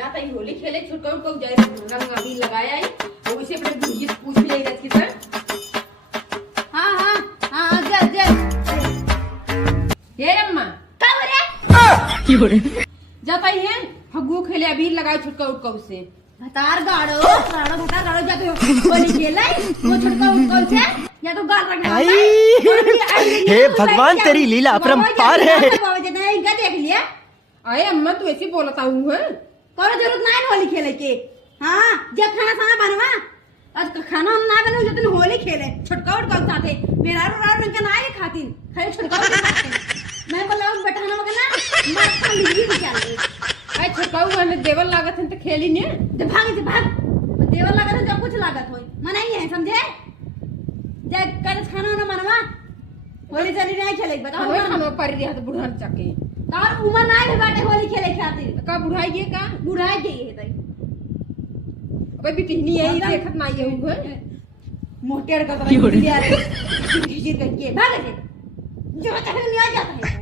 जाता ही होली खेले छुटका उटका जाए रंग अभी लगाया ही और उसे अपने भूजी से पूछ ले रखी सर। हाँ हाँ हाँ जल जल ये अम्मा का हो रे जाता ही है फगू खेले अभी लगाए छुटका उटका उसे भतार गाड़ो भतार गाड़ो जाते हो होली खेले वो छुटका उटका से या तो गाल रखना हे भगवान तेरी लीला अपरंपार है। बाबा जी ने इनका देख लिया। अरे अम्मा तू ऐसे बोलता हूँ है कोनो जरूरत नहीं होली खेले के। हाँ जब खाना खाना बनवा आज खाना हम ना बने जो तुम होली खेले छुटका उटका साथे मेरा रंग का ना ही खाती खाली छुटका उटका खाते मैं बोला बैठाना मगर ना मत खा लीजिए क्या ले अरे छुटका उटका में देवल लागत है तो खेली ने जब भाग देवर लागत है जब कुछ लागत होई मना ही है समझे जब कल खाना ना मनवा होली चली नहीं खेले बताओ हमें खाना पड़ रहा तो बुढ़ान चके और उम्र ना भी बाटे होली खेले खातिर का बुढ़ाई ये का बुढ़ाई गई है भाई अबे बिटिहनी यही देखत ना ये हुए मोटेर का तरह यार गिर करके भाग के जो तक नहीं आ जाता है